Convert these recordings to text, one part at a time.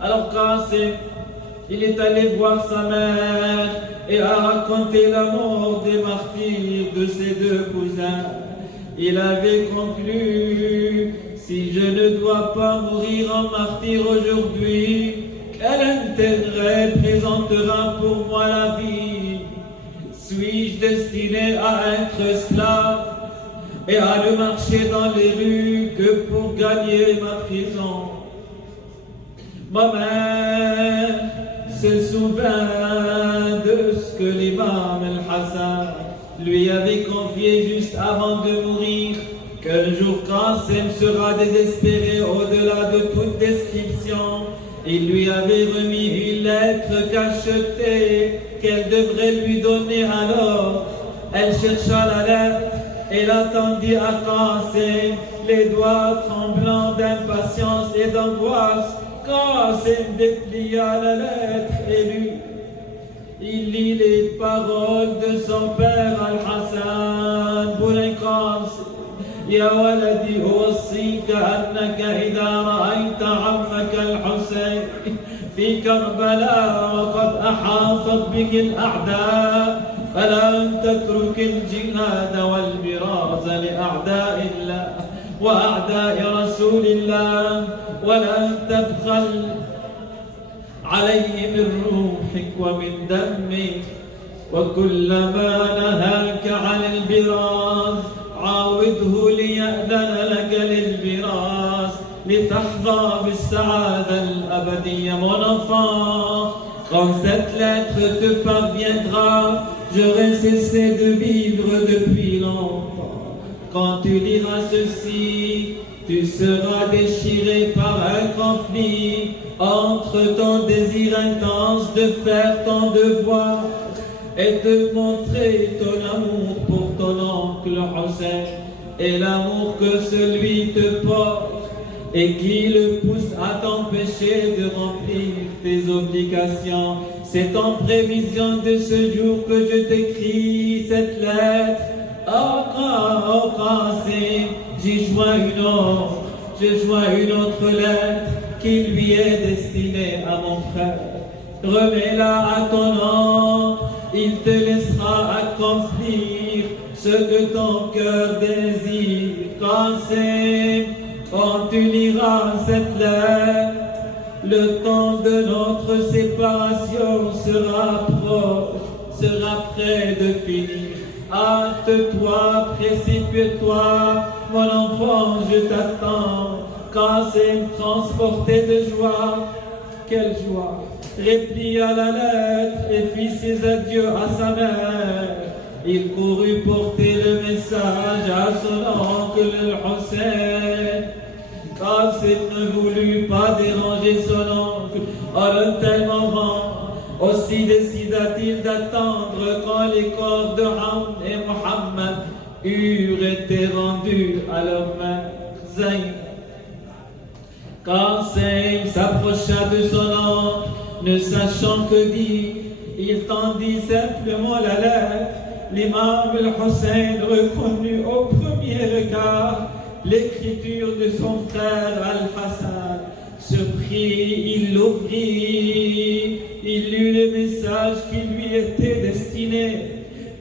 Alors Qasim, il est allé voir sa mère et a raconté la mort des martyrs de ses deux cousins. Il avait conclu: si je ne dois pas mourir en martyr aujourd'hui, quel intérêt présentera pour moi la vie? Suis-je destiné à être esclave et à ne marcher dans les rues que pour gagner ma prison? Ma mère se souvint de ce que l'imam al-Hassan lui avait confié juste avant de mourir, qu'un jour Qasim sera désespéré au-delà de toute description. Il lui avait remis une lettre cachetée qu'elle devrait lui donner alors. Elle chercha la lettre et l'attendit à Qasim, les doigts tremblants d'impatience et d'angoisse. Qasim déplia la lettre et lut. Il lit les paroles de son père Al-Hassan. Boulay Qasim: يا ولدي أوصيك أنك إذا رأيت عمك الحسين في كربلاء وقد أحاطت بك الأعداء فلا تترك الجهاد والمراز لأعداء الله وأعداء رسول الله، ولا تبخل عليه من روحك ومن دمك، وكلما نهاك عن البراز عاوده ليأذن لك للبراز لتحظى بالسعادة الأبدية. Mon enfant, quand cette lettre te parviendra, j'aurai cessé de vivre depuis longtemps. Quand tu liras ceci, tu seras déchiré par un conflit entre ton désir intense de faire ton devoir et de montrer ton amour pour ton oncle Hussein et l'amour que celui te porte et qui le pousse à t'empêcher de remplir tes obligations. C'est en prévision de ce jour que je t'écris cette lettre. Oh Qasim, j'ai joint une autre lettre qui lui est destinée à mon frère. Remets-la à ton oncle, il te laissera accomplir ce que ton cœur désire. Qasim, quand tu liras cette lettre, le temps de notre séparation sera proche, sera près de finir. Hâte-toi, précipite-toi, mon enfant, je t'attends. Qasim, transporté de joie, quelle joie, replia la lettre et fit ses adieux à sa mère. Il courut porter le message à son oncle Hussein. Qasim ne voulut pas déranger son oncle en un tel moment. Aussi décida-t-il d'attendre quand les corps de Hamd et Mohammed eurent été rendus à leur mère Zayn. Qasim s'approcha de son oncle, ne sachant que dire. Il tendit simplement la lettre. L'imam al-Hussein reconnut au premier regard l'écriture de son frère Al-Hassan. Surpris, il l'ouvrit, il lut le message qui lui était destiné.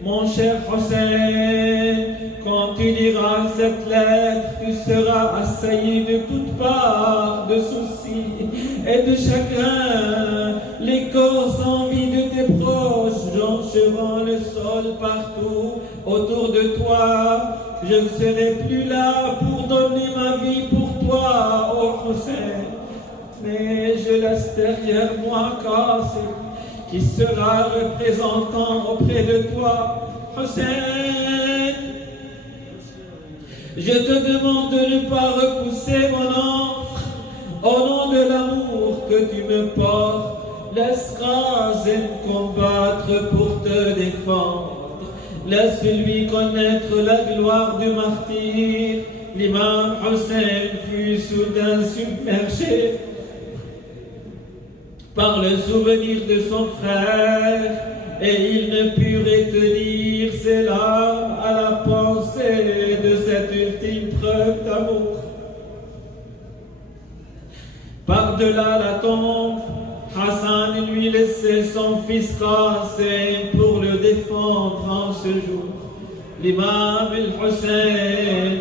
Mon cher Hussein, quand tu liras cette lettre, tu seras assailli de toutes parts de soucis et de chagrin. Les corps sans vie de tes proches joncheront le sol partout autour de toi. Je ne serai plus là pour donner ma vie pour toi, ô Hussein. Mais je laisse derrière moi Qasim, qui sera représentant auprès de toi. Hussein, je te demande de ne pas repousser mon enfant au nom de l'amour que tu me portes. Laisse Qasim combattre pour te défendre. Laisse-lui connaître la gloire du martyr. L'imam Hussein fut soudain submergé par le souvenir de son frère et il ne put retenir ses larmes à la pensée de cette ultime preuve d'amour. Par par-delà la tombe, Hassan lui laissait son fils Qasim pour le défendre en ce jour. L'imam al-Hussein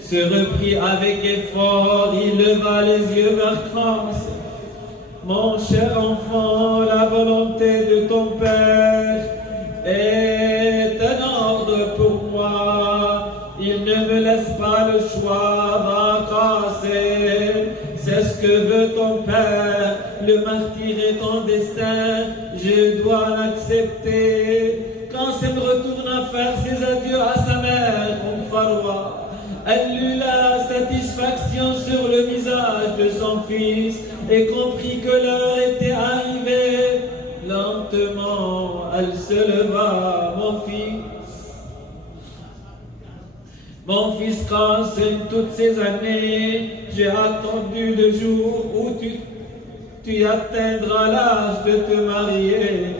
se reprit avec effort, il leva les yeux vers Qasim. Mon cher enfant, la volonté de ton père est un ordre pour moi. Il ne me laisse pas le choix, va Qasim. C'est ce que veut ton père, le martyr est ton destin, je dois l'accepter. Qasim retourna faire ses adieux à sa mère, Farwa. Elle eut la satisfaction sur le visage de son fils et comprit que l'heure était arrivée. Lentement, elle se leva, mon fils Qasim, toutes ces années, j'ai attendu le jour où tu atteindras l'âge de te marier.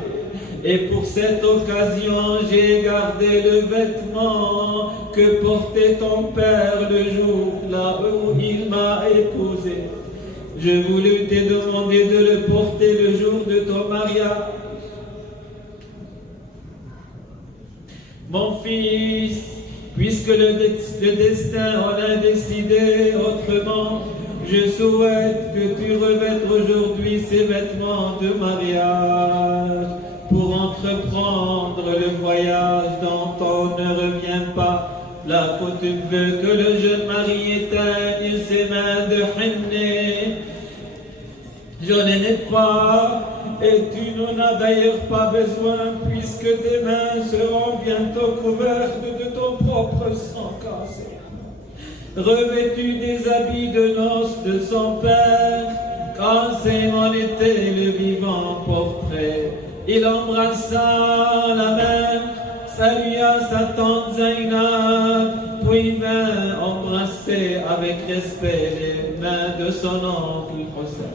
Et pour cette occasion, j'ai gardé le vêtement que portait ton père le jour-là où il m'a épousé. Je voulus te demander de le porter le jour de ton mariage. Mon fils, puisque le destin en a décidé autrement, je souhaite que tu revêtes aujourd'hui ces vêtements de mariage pour entreprendre le voyage dont on ne revient pas. La coutume veut que le jeune mari éteigne ses mains de henné. Je n'en ai pas, et tu n'en as d'ailleurs pas besoin, puisque tes mains seront bientôt couvertes de ton propre sang cassé. Revêtu des habits de noces de son père, Qasim en était le vivant portrait. Il embrassa la mère, salua sa tante Zainab, puis vint embrasser avec respect les mains de son oncle Hussein.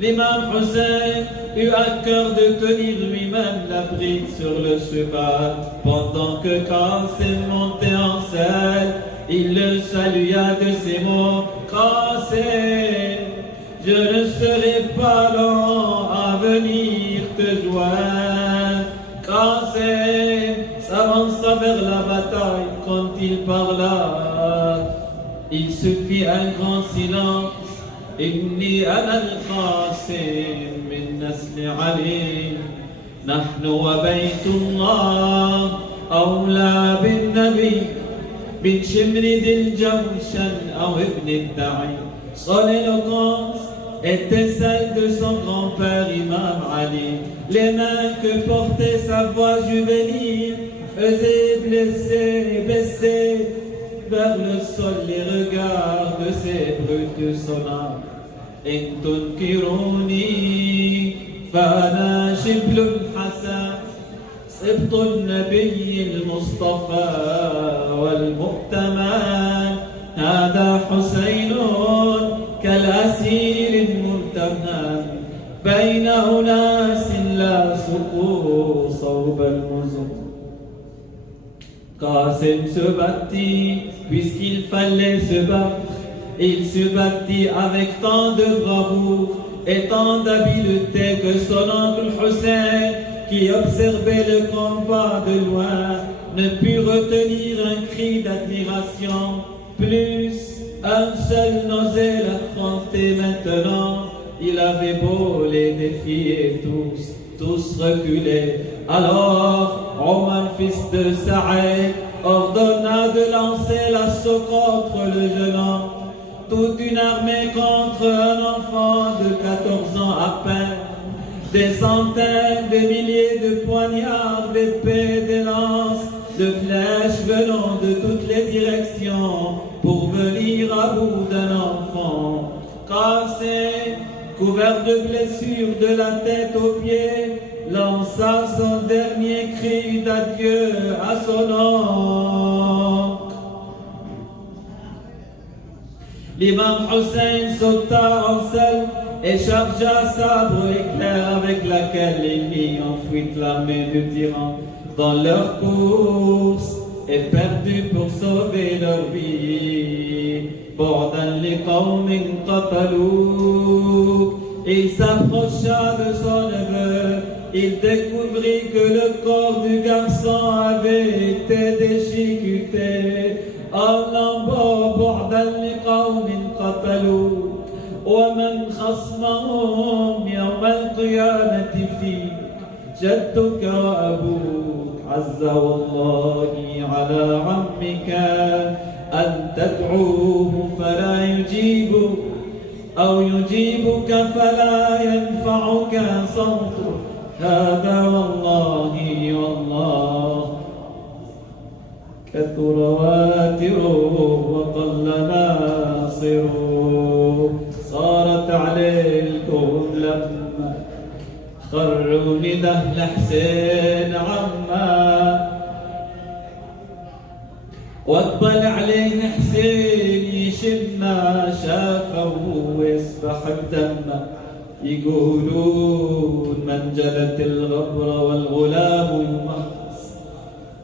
L'imam Hussein eut à cœur de tenir lui-même la bride sur le cheval, pendant que Qasim montait en selle. Il le salua de ces mots: Qasim, je ne serai pas long à venir te joindre. Qasim s'avança vers la bataille. Quand il parla, il se fit un grand silence. إني أنا القاسم من نسل علي نحن وبيت الله أولى بالنبي من شمرد الجوشن أو ابن الدعي. Son éloquence était celle de son grand-père Imam Ali. Les mains que portait sa voix juvénile faisaient baisser vers le sol les regards de ces brutes sonnables. إن تنكروني فأنا شبل الحسن سبط النبي المصطفى والمؤتمن. هذا حسين كالأسير المرتهن بين أناس لا سقوا صوب المزن. Qasim se battit puisqu'il fallait se battre. Il se battit avec tant de bravoure et tant d'habileté que son oncle Hussein, qui observait le combat de loin, ne put retenir un cri d'admiration. Plus un seul n'osait l'affronter maintenant. Il avait beau les défier tous reculaient. Alors Omar, fils de Saïd, ordonna de lancer l'assaut contre le jeune homme. Toute une armée contre un enfant de 14 ans à peine. Des centaines de milliers de poignards, d'épées, de lances, de flèches venant de toutes les directions pour venir à bout d'un enfant. Qasim, couvert de blessures de la tête aux pieds, lança son dernier cri d'adieu à son oncle. L'imam Hussein sauta en selle et chargea sabre éclair avec laquelle il mit en fuite l'armée du tyran. Dans leur course, est perdu pour sauver leur vie. بعدا لقوم قتلوك. Il s'approcha de son neveu. Il découvrit que le corps du garçon avait été déchiqueté. بعدا لقوم قتلوك ومن خصمهم يوم القيامة فيك جدك وأبوك. عز والله على عمك أن تدعوه فلا يجيبك أو يجيبك فلا ينفعك صوته. هذا والله كثر واتره وقل ناصره. صارت عليكم لما خروا ندى الحسين عما واقبل عليه حسين يشم شافه ويسبح الدم. يقولون منجلة الغبر والغلام يمحص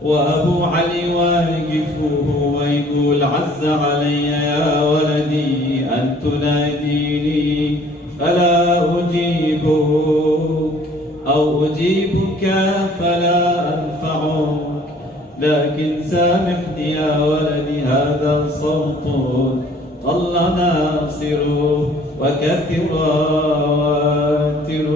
وأبو علي واقفه ويقول عز علي يا ولدي أن تناديني فلا أجيبك أو أجيبك فلا أنفعك. لكن سامحني يا ولدي هذا صوت قل ناصره وكثر واتره.